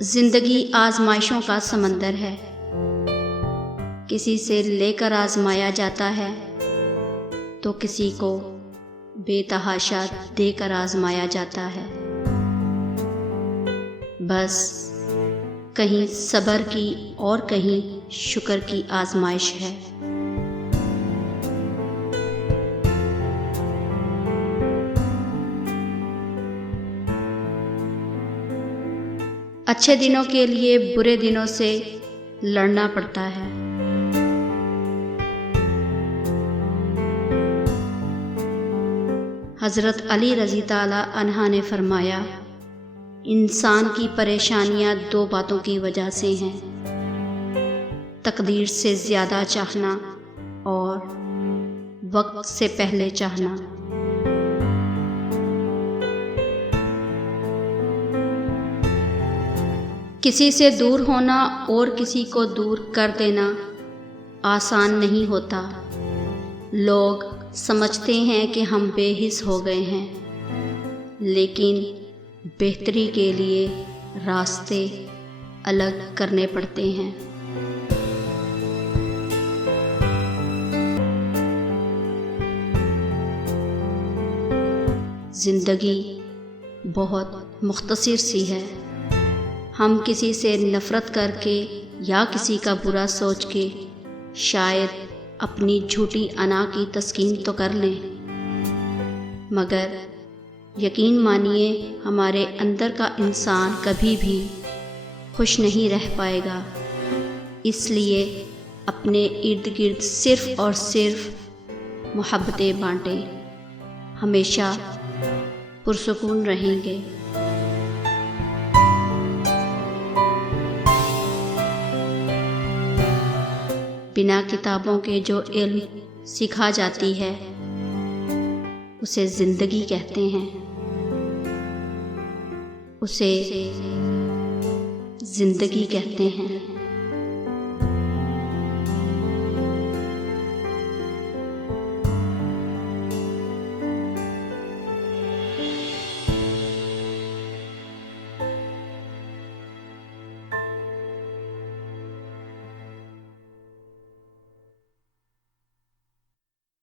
زندگی آزمائشوں کا سمندر ہے، کسی سے لے کر آزمایا جاتا ہے تو کسی کو بے تحاشا دے کر آزمایا جاتا ہے۔ بس کہیں صبر کی اور کہیں شکر کی آزمائش ہے۔ اچھے دنوں کے لیے برے دنوں سے لڑنا پڑتا ہے۔ حضرت علی رضی تعالی عنہ نے فرمایا، انسان کی پریشانیاں دو باتوں کی وجہ سے ہیں: تقدیر سے زیادہ چاہنا اور وقت سے پہلے چاہنا۔ کسی سے دور ہونا اور کسی کو دور کر دینا آسان نہیں ہوتا۔ لوگ سمجھتے ہیں کہ ہم بے حس ہو گئے ہیں، لیکن بہتری کے لیے راستے الگ کرنے پڑتے ہیں۔ زندگی بہت مختصر سی ہے۔ ہم کسی سے نفرت کر کے یا کسی کا برا سوچ کے شاید اپنی جھوٹی انا کی تسکین تو کر لیں، مگر یقین مانیے ہمارے اندر کا انسان کبھی بھی خوش نہیں رہ پائے گا۔ اس لیے اپنے ارد گرد صرف اور صرف محبتیں بانٹیں، ہمیشہ پرسکون رہیں گے۔ بنا کتابوں کے جو علم سکھا جاتی ہے اسے زندگی کہتے ہیں، اسے زندگی کہتے ہیں۔